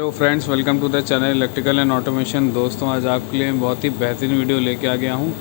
Hello friends, welcome to the channel electrical and automation. दोस्तों, आज आपके लिए बहुत ही बेहतरीन वीडियो लेके आ गया हूँ।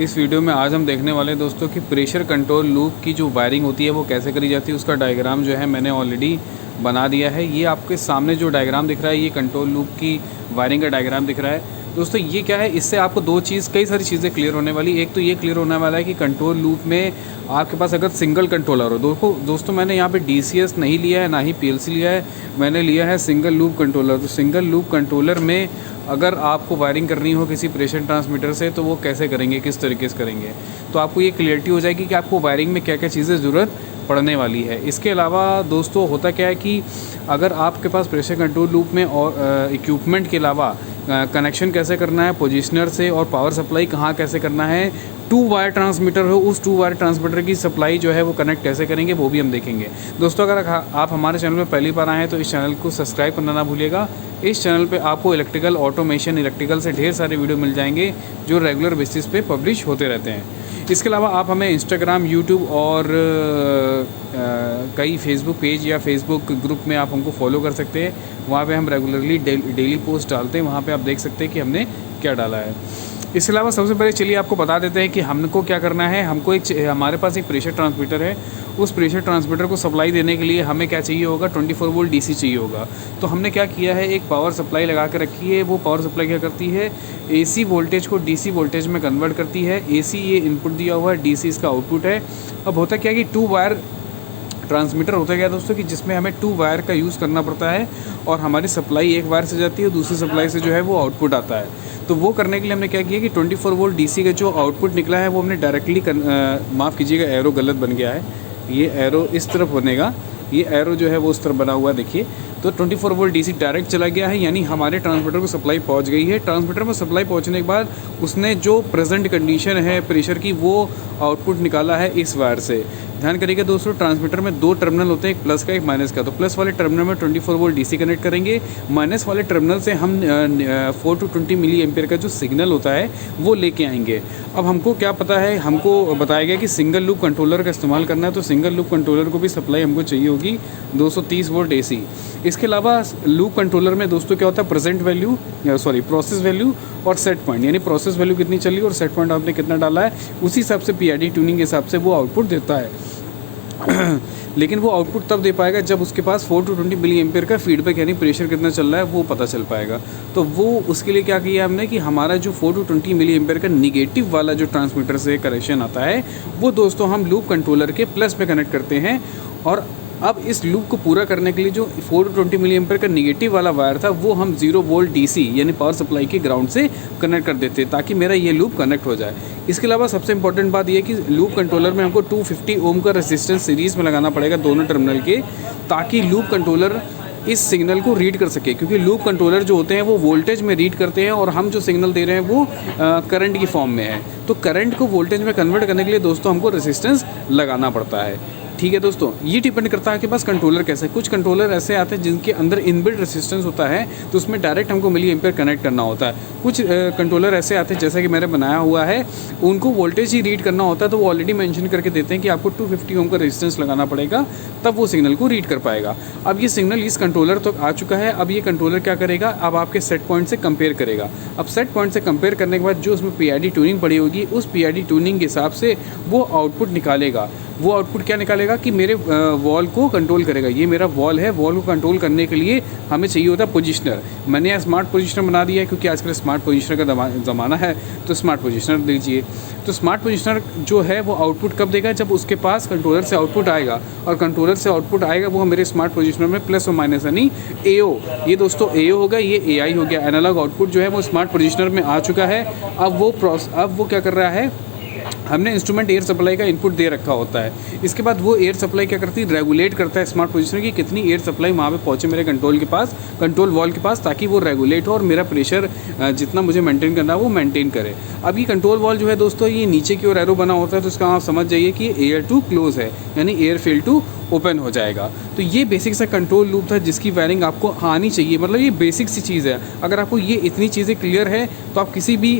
इस वीडियो में आज हम देखने वाले हैं दोस्तों कि प्रेशर कंट्रोल लूप की जो वायरिंग होती है वो कैसे करी जाती है। उसका डायग्राम जो है मैंने ऑलरेडी बना दिया है। ये आपके सामने जो डायग्राम दिख रहा है ये कंट्रोल लूप की वायरिंग का डायग्राम दिख रहा है। दोस्तों ये क्या है, इससे आपको कई सारी चीज़ें क्लियर होने वाली। एक तो ये क्लियर होने वाला है कि कंट्रोल लूप में आपके पास अगर सिंगल कंट्रोलर हो, दोस्तों मैंने यहाँ पे DCS नहीं लिया है, ना ही PLC लिया है, मैंने लिया है सिंगल लूप कंट्रोलर। तो सिंगल लूप कंट्रोलर में अगर आपको वायरिंग करनी हो किसी प्रेशर ट्रांसमीटर से तो वो कैसे करेंगे, किस तरीके से करेंगे, तो आपको ये क्लियरिटी हो जाएगी कि आपको वायरिंग में क्या क्या चीज़ें ज़रूरत पड़ने वाली है। इसके अलावा दोस्तों होता क्या है कि अगर आपके पास प्रेशर कंट्रोल लूप में और इक्विपमेंट के अलावा कनेक्शन कैसे करना है पोजिशनर से, और पावर सप्लाई कहाँ कैसे करना है, 2 वायर ट्रांसमीटर हो, उस 2 वायर ट्रांसमीटर की सप्लाई जो है वो कनेक्ट कैसे करेंगे वो भी हम देखेंगे। दोस्तों अगर आप हमारे चैनल में पहली बार आए हैं तो इस चैनल को सब्सक्राइब करना ना भूलिएगा। इस चैनल पे आपको इलेक्ट्रिकल ऑटोमेशन, इलेक्ट्रिकल से ढेर सारे वीडियो मिल जाएंगे जो रेगुलर बेसिस पे पब्लिश होते रहते हैं। इसके अलावा आप हमें इंस्टाग्राम, यूट्यूब और कई फेसबुक पेज या फेसबुक ग्रुप में आप हमको फॉलो कर सकते हैं। वहाँ पे हम रेगुलरली डेली पोस्ट डालते हैं, वहाँ पे आप देख सकते हैं कि हमने क्या डाला है। इसके अलावा सबसे पहले चलिए आपको बता देते हैं कि हमको क्या करना है। हमारे पास एक प्रेशर ट्रांसमीटर है। उस प्रेशर ट्रांसमीटर को सप्लाई देने के लिए हमें क्या चाहिए होगा, 24 वोल्ट DC चाहिए होगा। तो हमने क्या किया है, एक पावर सप्लाई लगा कर रखी है। वो पावर सप्लाई क्या करती है, AC वोल्टेज को DC वोल्टेज में कन्वर्ट करती है। AC ये इनपुट दिया हुआ है, DC इसका आउटपुट है। अब होता क्या है कि 2 वायर ट्रांसमीटर होता गया दोस्तों कि जिसमें हमें 2 वायर का यूज़ करना पड़ता है, और हमारी सप्लाई एक वायर से जाती है, दूसरी सप्लाई से जो है वो आउटपुट आता है। तो वो करने के लिए हमने क्या किया कि 24 वोल्ट DC का जो आउटपुट निकला है वो हमने डायरेक्टली माफ़ कीजिएगा, एरो गलत बन गया है। ये एरो इस तरफ बनेगा, ये एरो जो है वो उस तरफ बना हुआ है, देखिए। तो 24 वोल्ट DC डायरेक्ट चला गया है, यानी हमारे ट्रांसमीटर को सप्लाई पहुंच गई है। ट्रांसमीटर में सप्लाई पहुंचने के बाद उसने जो प्रेजेंट कंडीशन है प्रेशर की वो आउटपुट निकाला है इस वायर से। ध्यान करिएगा दोस्तों, ट्रांसमीटर में 2 टर्मिनल होते हैं, एक प्लस का एक माइनस का। तो प्लस वाले टर्मिनल में 24 वोल्ट DC कनेक्ट करेंगे, माइनस वाले टर्मिनल से हम 4 to 20 मिली एम्पियर का जो सिग्नल होता है वो लेके आएंगे। अब हमको क्या पता है, हमको बताया गया कि सिंगल लूप कंट्रोलर का इस्तेमाल करना है, तो सिंगल लूप कंट्रोलर को भी सप्लाई हमको चाहिए होगी 230 वोल्ट AC। इसके अलावा लूप कंट्रोलर में दोस्तों क्या होता है, प्रोसेस वैल्यू और सेट पॉइंट, यानी प्रोसेस वैल्यू कितनी चली और सेट पॉइंट आपने कितना डाला है, उसी हिसाब से PID ट्यूनिंग के हिसाब से वो आउटपुट देता है। लेकिन वो आउटपुट तब दे पाएगा जब उसके पास 4 to 20 मिली एम्पियर का फीडबैक, यानी प्रेशर कितना चल रहा है वो पता चल पाएगा। तो वो उसके लिए क्या किया हमने कि हमारा जो 4 to 20 मिली एम्पियर का निगेटिव वाला जो ट्रांसमीटर से कनेक्शन आता है वो दोस्तों हम लूप कंट्रोलर के प्लस पे कनेक्ट करते हैं। और अब इस लूप को पूरा करने के लिए जो 4 to 20 मिली एम्पियर का निगेटिव वाला वायर था वो हम 0 वोल्ट DC यानी पावर सप्लाई के ग्राउंड से कनेक्ट कर देते हैं ताकि मेरा ये लूप कनेक्ट हो जाए। इसके अलावा सबसे इंपॉर्टेंट बात यह कि लूप कंट्रोलर में हमको 250 ओम का रेजिस्टेंस सीरीज़ में लगाना पड़ेगा दोनों टर्मिनल के, ताकि लूप कंट्रोलर इस सिग्नल को रीड कर सके। क्योंकि लूप कंट्रोलर जो होते हैं वो वोल्टेज में रीड करते हैं और हम जो सिग्नल दे रहे हैं वो करंट की फॉर्म में है। तो करंट को वोल्टेज में कन्वर्ट करने के लिए दोस्तों हमको रेजिस्टेंस लगाना पड़ता है। ठीक है दोस्तों, ये डिपेंड करता है कि बस कंट्रोलर कैसे। कुछ कंट्रोलर ऐसे आते हैं जिनके अंदर इनबिल्ट रेजिस्टेंस होता है, तो उसमें डायरेक्ट हमको मिली एम्पियर कनेक्ट करना होता है। कुछ कंट्रोलर ऐसे आते हैं जैसा कि मैंने बनाया हुआ है, उनको वोल्टेज ही रीड करना होता है, तो वो ऑलरेडी मेंशन करके देते हैं कि आपको 250 ओम का रेजिस्टेंस लगाना पड़ेगा, तब वो सिग्नल को रीड कर पाएगा। अब ये सिग्नल इस कंट्रोलर तक आ चुका है। अब ये कंट्रोलर क्या करेगा, अब आपके सेट पॉइंट से कंपेयर करेगा। अब सेट पॉइंट से कंपेयर करने के बाद जो उसमें PID ट्यूनिंग पड़ी होगी, उस PID ट्यूनिंग के हिसाब से वो आउटपुट निकालेगा। वो आउटपुट क्या निकालेगा कि मेरे वॉल को कंट्रोल करेगा। ये मेरा वॉल है, वॉल को कंट्रोल करने के लिए हमें चाहिए होता है पोजिशनर। मैंने यहाँ स्मार्ट पोजिशनर बना दिया है क्योंकि आजकल स्मार्ट पोजिशनर का ज़माना है, तो स्मार्ट पोजिशनर दीजिए। तो स्मार्ट पोजिशनर जो है वो आउटपुट कब देगा, जब उसके पास कंट्रोलर से आउटपुट आएगा, और कंट्रोलर से आउटपुट आएगा वो मेरे स्मार्ट पोजिशनर में प्लस और माइनस यानी AO। ये दोस्तों AO होगा, ये AI हो गया। एनालॉग आउटपुट जो है वो स्मार्ट पोजिशनर में आ चुका है। अब वो क्या कर रहा है, हमने इंस्ट्रूमेंट एयर सप्लाई का इनपुट दे रखा होता है। इसके बाद वो एयर सप्लाई क्या करती है, रेगुलेट करता है स्मार्ट पोजिशनर की कितनी एयर सप्लाई वहाँ पे पहुँचे मेरे कंट्रोल वॉल के पास, ताकि वो रेगुलेट हो और मेरा प्रेशर जितना मुझे मेंटेन करना है वो मेंटेन करे। अब ये कंट्रोल वॉल जो है दोस्तों ये नीचे की ओर एरो बना होता है, तो इसका आप समझ जाइए कि एयर टू क्लोज है, यानी एयर फेल टू ओपन हो जाएगा। तो ये बेसिक सा कंट्रोल लूप था जिसकी वायरिंग आपको आनी चाहिए। मतलब ये बेसिक सी चीज़ है। अगर आपको ये इतनी चीज़ें क्लियर है तो आप किसी भी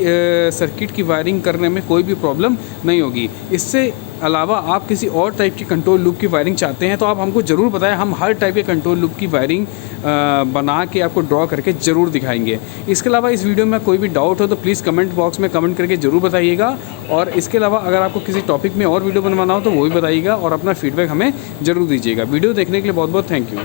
सर्किट की वायरिंग करने में कोई भी प्रॉब्लम नहीं होगी। इससे अलावा आप किसी और टाइप की कंट्रोल लूप की वायरिंग चाहते हैं तो आप हमको ज़रूर बताएं, हम हर टाइप के कंट्रोल लूप की वायरिंग बना के आपको ड्रॉ करके ज़रूर दिखाएंगे। इसके अलावा इस वीडियो में कोई भी डाउट हो तो प्लीज़ कमेंट बॉक्स में कमेंट करके ज़रूर बताइएगा, और इसके अलावा अगर आपको किसी टॉपिक में और वीडियो बनवाना हो तो वो भी बताइएगा और अपना फीडबैक हमें ज़रूर दीजिएगा। वीडियो देखने के लिए बहुत बहुत थैंक यू।